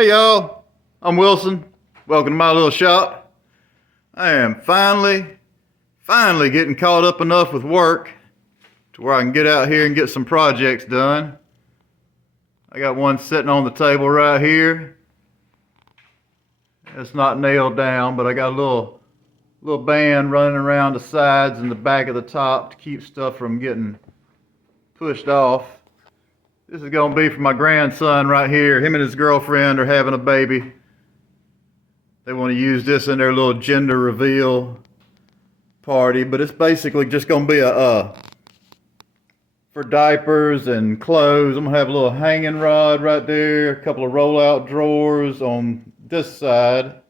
Hey y'all, I'm Wilson. Welcome to my little shop. I am finally getting caught up enough with work to where I can get out here and get some projects done. I got one sitting on the table right here. It's not nailed down, but I got a little band running around the sides and the back of the top to keep stuff from getting pushed off. This is going to be for my grandson right here. Him and his girlfriend are having a baby. They want to use this in their little gender reveal party, but it's basically just going to be for diapers and clothes. I'm going to have a little hanging rod right there, a couple of roll-out drawers on this side,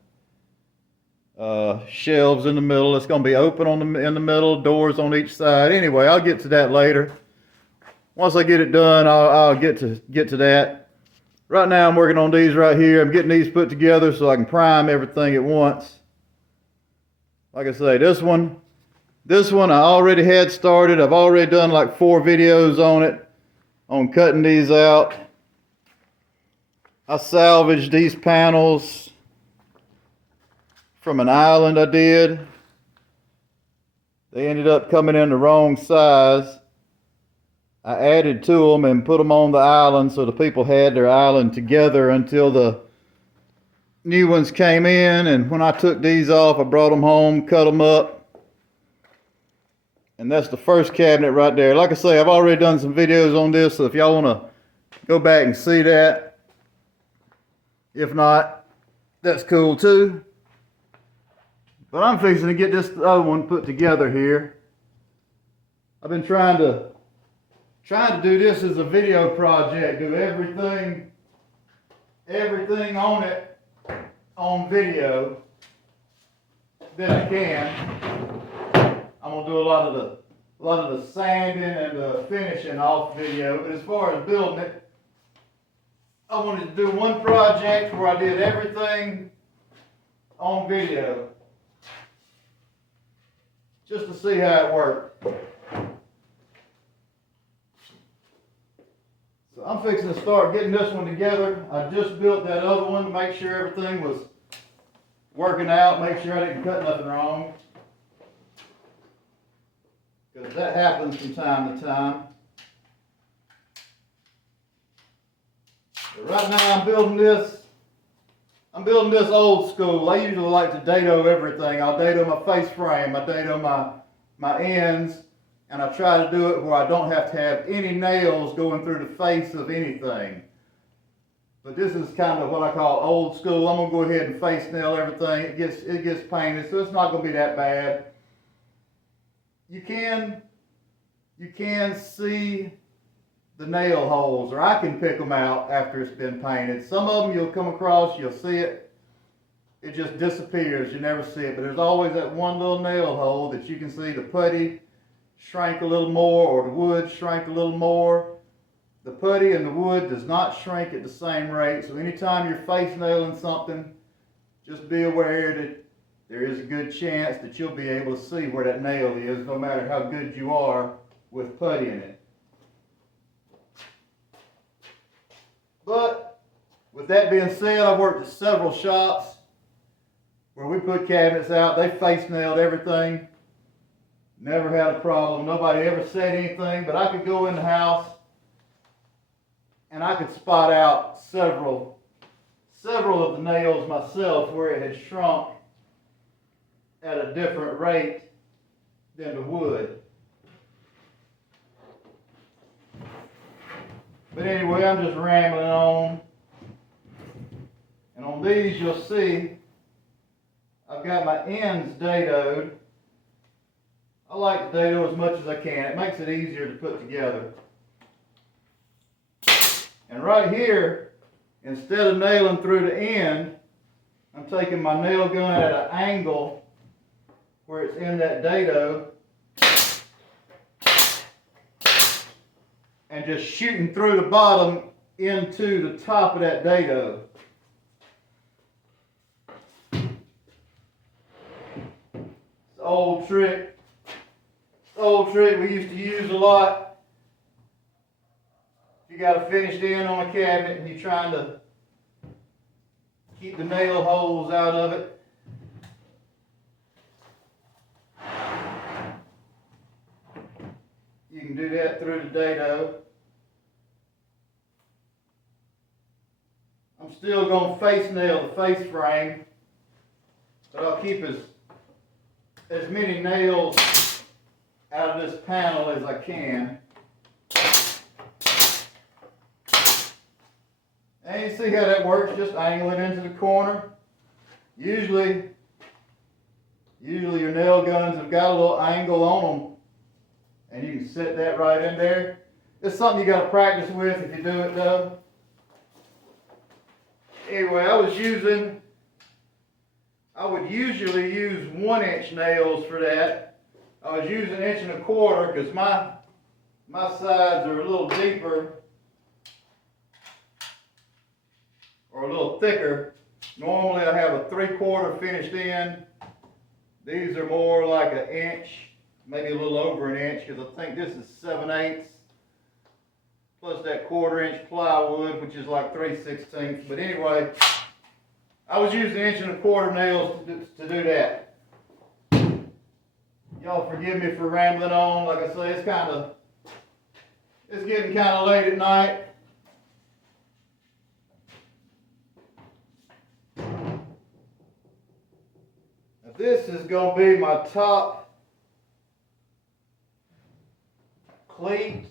shelves in the middle. It's going to be open in the middle, doors on each side. Anyway, I'll get to that later. Once I get it done, I'll get to that. Right now I'm working on these right here. I'm getting these put together so I can prime everything at once. Like I say, this one I already had started. I've already done like 4 videos on it, on cutting these out. I salvaged these panels from an island I did. They ended up coming in the wrong size. I added to them and put them on the island so the people had their island together until the new ones came in. And when I took these off, I brought them home, cut them up. And that's the first cabinet right there. Like I say, I've already done some videos on this, so if y'all want to go back and see that. If not, that's cool too. But I'm fixing to get this other one put together here. I've been trying to do this as a video project, do everything on it on video that I can. I'm gonna do a lot of the sanding and the finishing off video, but as far as building it, I wanted to do one project where I did everything on video, just to see how it worked. So I'm fixing to start getting this one together. I just built that other one to make sure everything was working out, make sure I didn't cut nothing wrong. Because that happens from time to time. But right now I'm building this old school. I usually like to dado everything. I'll dado my face frame, I dado my ends. And I try to do it where I don't have to have any nails going through the face of anything. But this is kind of what I call old school. I'm gonna go ahead and face nail everything. It gets painted, so it's not gonna be that bad. You can see the nail holes, or I can pick them out after it's been painted. Some of them you'll come across, you'll see it. It just disappears. You never see it. But there's always that one little nail hole that you can see the putty shrank a little more, or the wood shrank a little more. The putty and the wood does not shrink at the same rate, so anytime you're face nailing something, just be aware that there is a good chance that you'll be able to see where that nail is, no matter how good you are with putty in it. But with that being said, I've worked at several shops where we put cabinets out. They face nailed everything. Never had a problem. Nobody ever said anything, but I could go in the house and I could spot out several of the nails myself where it had shrunk at a different rate than the wood. But anyway, I'm just rambling on. And on these you'll see I've got my ends dadoed. I like to dado as much as I can. It makes it easier to put together. And right here, instead of nailing through the end, I'm taking my nail gun at an angle where it's in that dado and just shooting through the bottom into the top of that dado. It's an old trick. Old trick we used to use a lot. If you got a finished end on a cabinet and you're trying to keep the nail holes out of it. You can do that through the dado. I'm still going to face nail the face frame, but I'll keep as many nails out of this panel as I can. And you see how that works, just angle it into the corner. Usually your nail guns have got a little angle on them, and you can set that right in there. It's something you got to practice with if you do it though. Anyway, I would usually use 1-inch nails for that. I was using 1 1/4 because my sides are a little deeper or a little thicker. Normally I have a 3/4 finished in. These are more like 1 inch, maybe a little over 1 inch, because I think this is 7/8 plus that 1/4 inch plywood, which is like 3/16. But anyway, I was using 1 1/4 nails to do that. Y'all forgive me for rambling on. Like I say, it's getting kind of late at night. Now this is going to be my top cleat.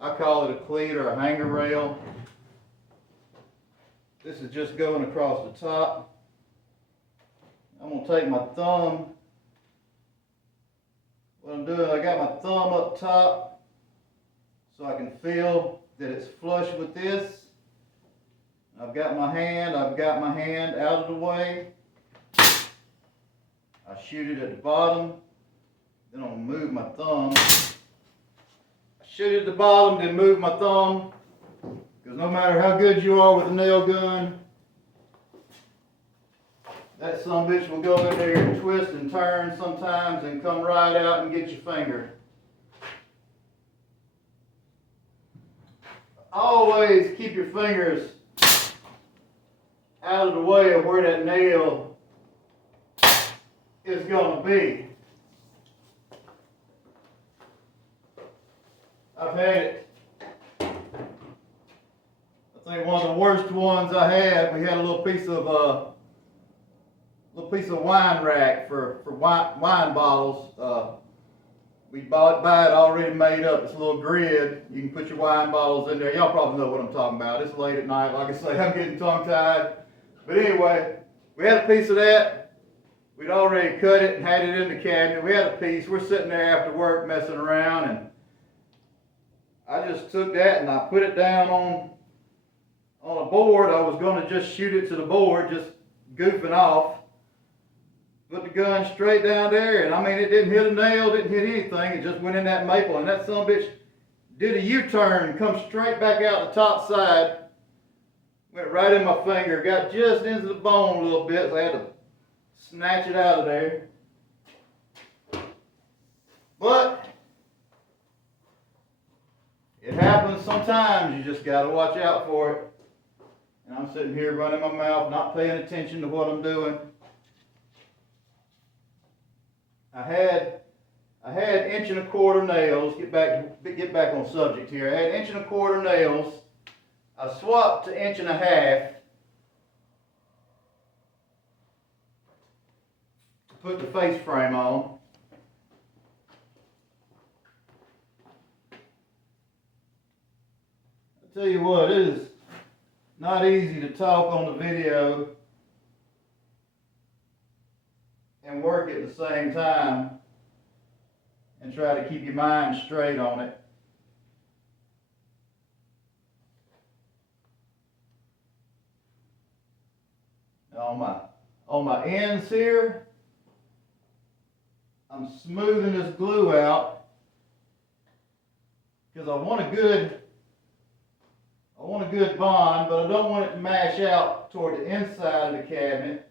I call it a cleat or a hanger rail. This is just going across the top. I'm going to take my thumb. What I'm doing, I got my thumb up top so I can feel that it's flush with this. I've got my hand out of the way. I shoot it at the bottom. Then I'll move my thumb. Shoot at the bottom, then move my thumb, because no matter how good you are with a nail gun, that sumbitch will go in there and twist and turn sometimes and come right out and get your finger. Always keep your fingers out of the way of where that nail is going to be. I've had it. I think one of the worst ones I had, we had a little piece of wine rack for wine bottles. We buy it already made up. It's a little grid. You can put your wine bottles in there. Y'all probably know what I'm talking about. It's late at night. Like I say, I'm getting tongue-tied. But anyway, we had a piece of that. We'd already cut it and had it in the cabinet. We had a piece. We're sitting there after work messing around, and I just took that and I put it down on a board. I was going to just shoot it to the board, just goofing off. Put the gun straight down there, and I mean, it didn't hit a nail, didn't hit anything. It just went in that maple, and that sumbitch did a U-turn, come straight back out the top side, went right in my finger, got just into the bone a little bit, so I had to snatch it out of there. But it happens sometimes. You just got to watch out for it. And I'm sitting here running my mouth, not paying attention to what I'm doing. I had 1 1/4 nails. Get back on subject here. I had 1 1/4 nails. I swapped to 1 1/2 to put the face frame on. I tell you what, it is not easy to talk on the video and work at the same time and try to keep your mind straight on it. Now on my ends here, I'm smoothing this glue out because I want a good bond, but I don't want it to mash out toward the inside of the cabinet.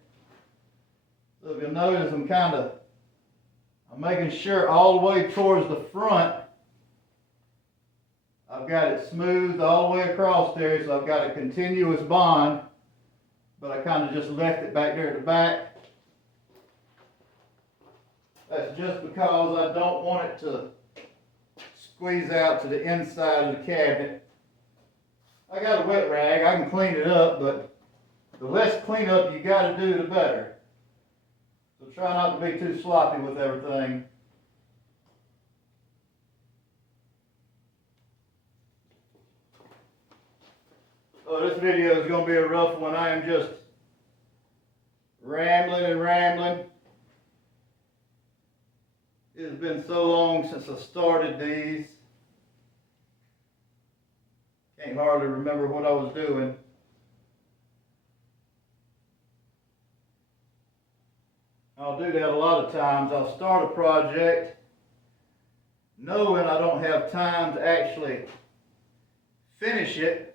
So if you'll notice, I'm making sure all the way towards the front, I've got it smoothed all the way across there, so I've got a continuous bond but I kind of just left it back there at the back. That's just because I don't want it to squeeze out to the inside of the cabinet. I got a wet rag, I can clean it up, but the less cleanup you gotta do, the better. So try not to be too sloppy with everything. Oh, this video is going to be a rough one. I am just rambling and rambling. It has been so long since I started these. Can't hardly remember what I was doing. I'll do that a lot of times. I'll start a project knowing I don't have time to actually finish it.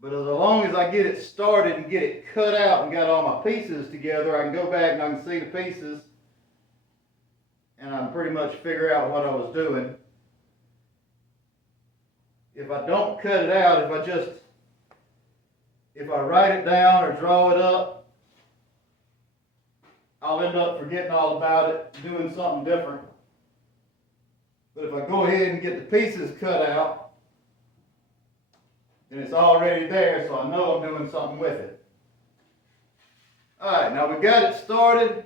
But as long as I get it started and get it cut out and got all my pieces together, I can go back and I can see the pieces and I can pretty much figure out what I was doing. If I don't cut it out, if I write it down or draw it up, I'll end up forgetting all about it, doing something different. But if I go ahead and get the pieces cut out, and it's already there, so I know I'm doing something with it. Alright, now we got it started.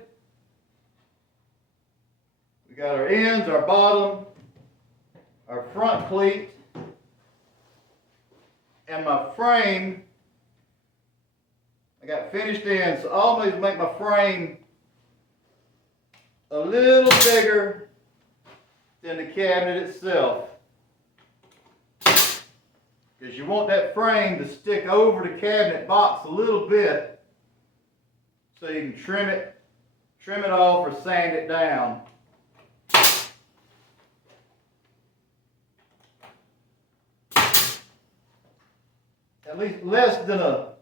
We got our ends, our bottom, our front cleat, and my frame. I got finished ends, so I always make my frame a little bigger than the cabinet itself. Because you want that frame to stick over the cabinet box a little bit so you can trim it off or sand it down. At least less than a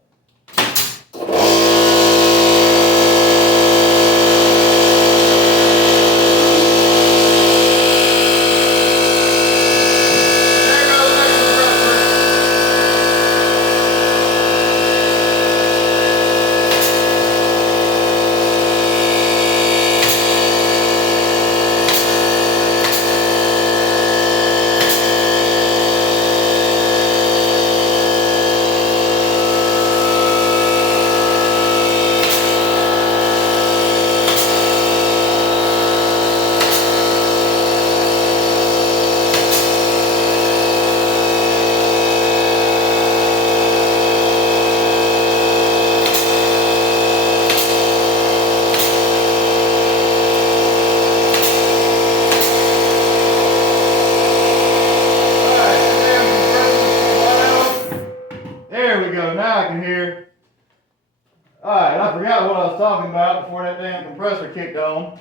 Alright, I forgot what I was talking about before that damn compressor kicked on.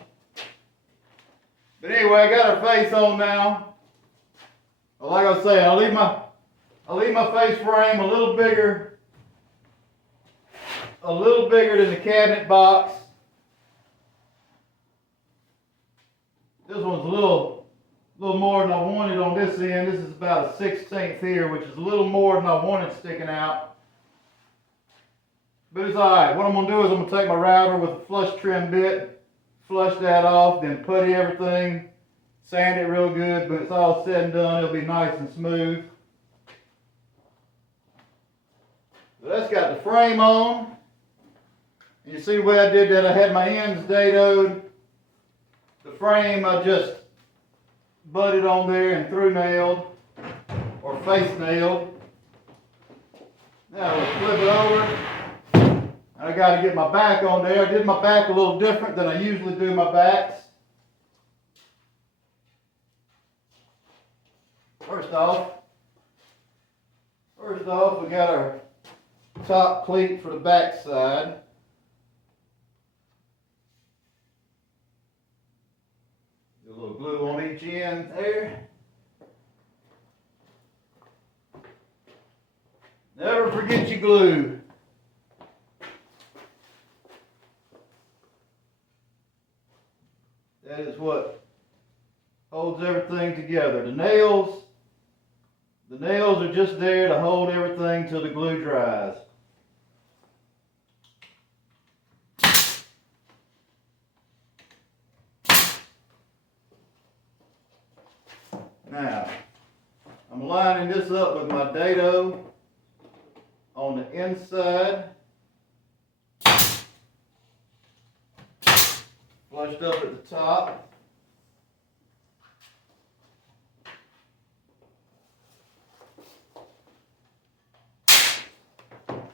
But anyway, I got our face on now. Well, like I was saying, I'll leave my face frame a little bigger than the cabinet box. This one's a little more than I wanted on this end. This is about a 1/16 here, which is a little more than I wanted sticking out. But it's alright. What I'm going to do is I'm going to take my router with a flush trim bit, flush that off, then putty everything, sand it real good. But it's all said and done, it'll be nice and smooth. So that's got the frame on. And you see the way I did that, I had my ends dadoed. The frame I just butted on there and through nailed or face nailed. Now we'll flip it over. I got to get my back on there. I did my back a little different than I usually do my backs. First off, we got our top cleat for the back side. A little glue on each end there. Never forget your glue. That is what holds everything together. The nails are just there to hold everything till the glue dries. Now, I'm lining this up with my dado on the inside. Flushed up at the top.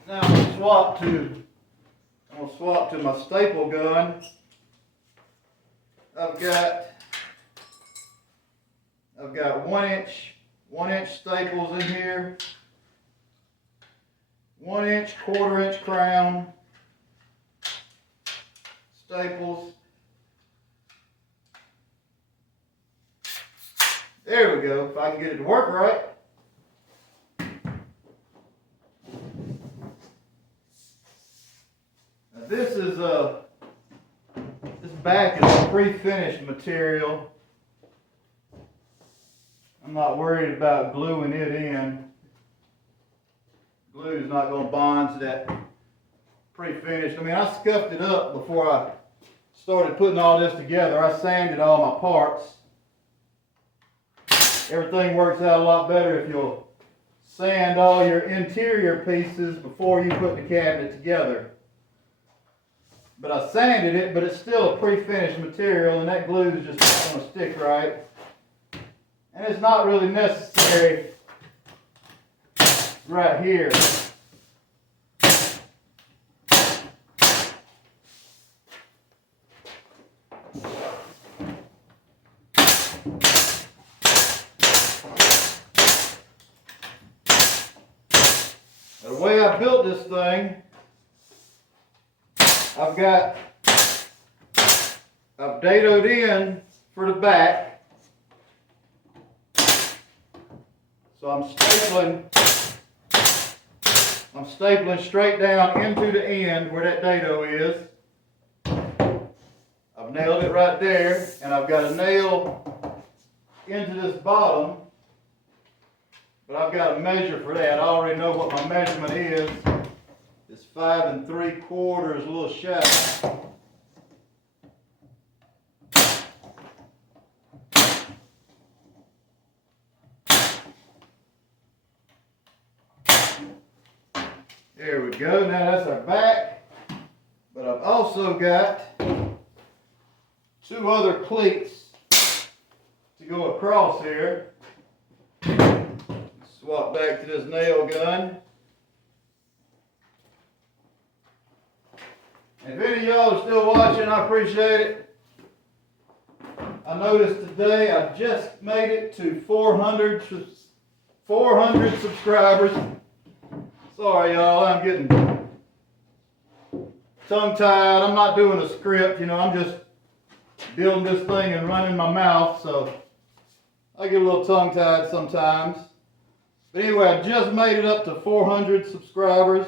Now I'm gonna swap to my staple gun. I've got 1-inch staples in here, 1-inch, 1/4-inch crown staples. There we go, if I can get it to work right. Now this back is a pre-finished material. I'm not worried about gluing it in. Glue is not going to bond to that pre-finished. I mean, I scuffed it up before I started putting all this together. I sanded all my parts. Everything works out a lot better if you'll sand all your interior pieces before you put the cabinet together. But I sanded it, but it's still a pre-finished material, and that glue is just not going to stick right. And it's not really necessary right here. The way I built this thing, I've dadoed in for the back. So I'm stapling straight down into the end where that dado is. I've nailed it right there, and I've got a nail into this bottom, but I've got a measure for that. I already know what my measurement is. It's 5 3/4, a little shy. There we go. Now that's our back. But I've also got 2 other cleats to go across here. Swap back to this nail gun. If any of y'all are still watching, I appreciate it. I noticed today I just made it to 400 subscribers. Sorry y'all, I'm getting tongue-tied. I'm not doing a script, I'm just building this thing and running my mouth, so I get a little tongue-tied sometimes. But anyway, I just made it up to 400 subscribers.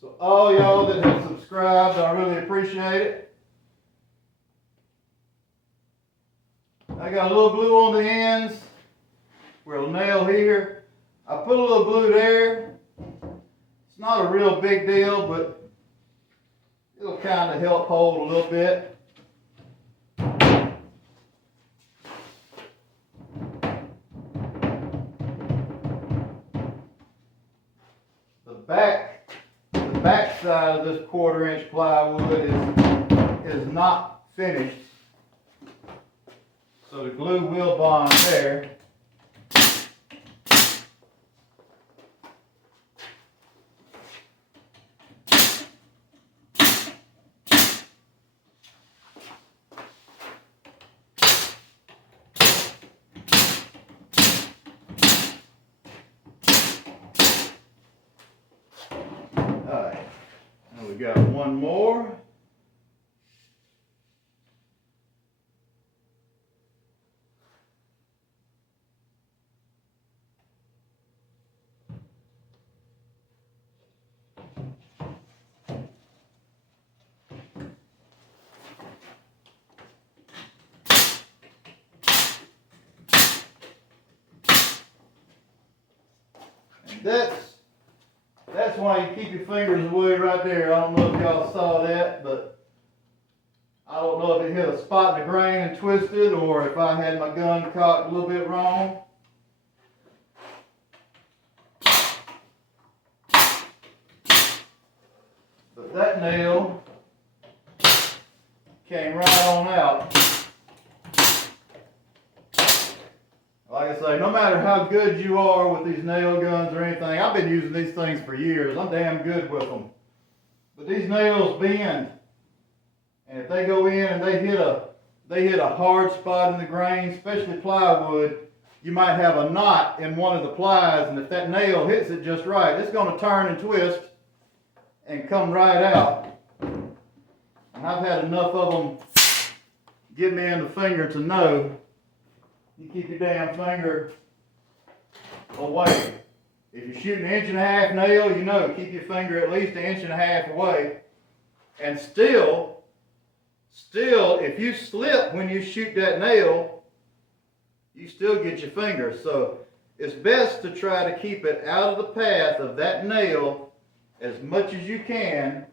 So all y'all that have subscribed, I really appreciate it. I got a little glue on the ends where it'll nail here. I put a little glue there. It's not a real big deal, but it'll kind of help hold a little bit. The back side of this 1/4-inch plywood is not finished, so the glue will bond there. Alright, now we got one more. And that's why you keep your fingers away right there. I don't know if y'all saw that, but I don't know if it hit a spot in the grain and twisted, or if I had my gun cocked a little bit wrong. But that nail came right on out. Like I say, no matter how good you are with these nail guns or anything, I've been using these things for years. I'm damn good with them. But these nails bend. And if they go in and they hit a hard spot in the grain, especially plywood, you might have a knot in one of the plies, and if that nail hits it just right, it's going to turn and twist and come right out. And I've had enough of them get me in the finger to know you keep your damn finger away. If you're shooting an 1.5 inch nail, you know, keep your finger at least 1.5 inches away. And still, if you slip when you shoot that nail, you still get your finger. So it's best to try to keep it out of the path of that nail as much as you can.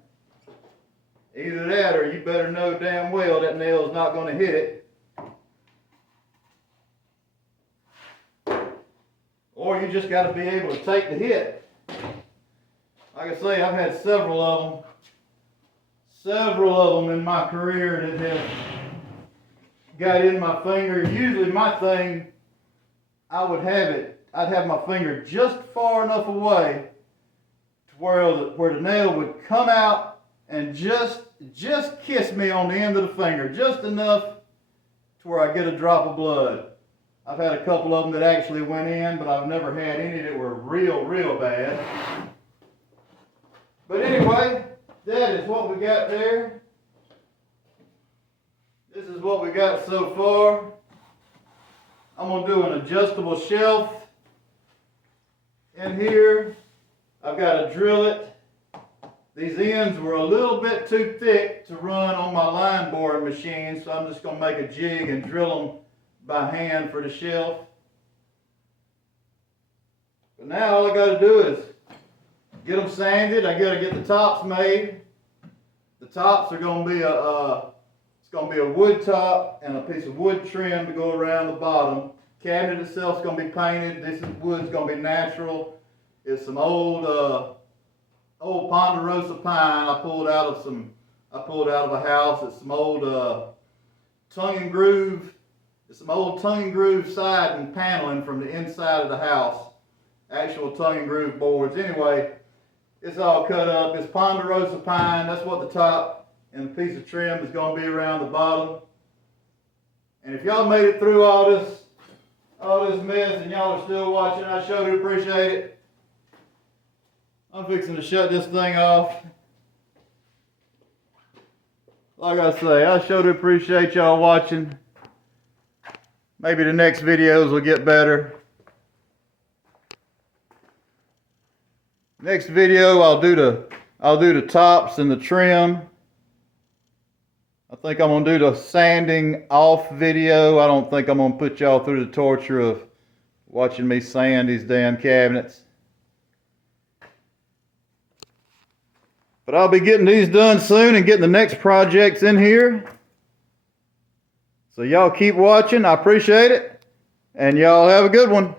Either that, or you better know damn well that nail is not going to hit it. Or you just got to be able to take the hit. Like I say, I've had several of them in my career that have got in my finger. Usually my thing, I'd have my finger just far enough away to where the nail would come out and just kiss me on the end of the finger, just enough to where I get a drop of blood. I've had a couple of them that actually went in, but I've never had any that were real bad. But anyway, that is what we got there. This is what we got so far. I'm going to do an adjustable shelf in here. I've got to drill it. These ends were a little bit too thick to run on my line boring machine, so I'm just going to make a jig and drill them by hand for the shelf. But now all I got to do is get them sanded. I got to get the tops made. The tops are going to be it's going to be a wood top and a piece of wood trim to go around the bottom. Cabinet itself is going to be painted. This wood's going to be natural. It's some old ponderosa pine I pulled out of a house. It's some old tongue and groove. It's some old tongue and groove siding paneling from the inside of the house. Actual tongue and groove boards. Anyway, it's all cut up. It's ponderosa pine. That's what the top and the piece of trim is going to be around the bottom. And if y'all made it through all this mess and y'all are still watching, I sure do appreciate it. I'm fixing to shut this thing off. Like I say, I sure do appreciate y'all watching. Maybe the next videos will get better. Next video, I'll do the tops and the trim. I think I'm gonna do the sanding off video. I don't think I'm gonna put y'all through the torture of watching me sand these damn cabinets. But I'll be getting these done soon and getting the next projects in here. So y'all keep watching. I appreciate it. And y'all have a good one.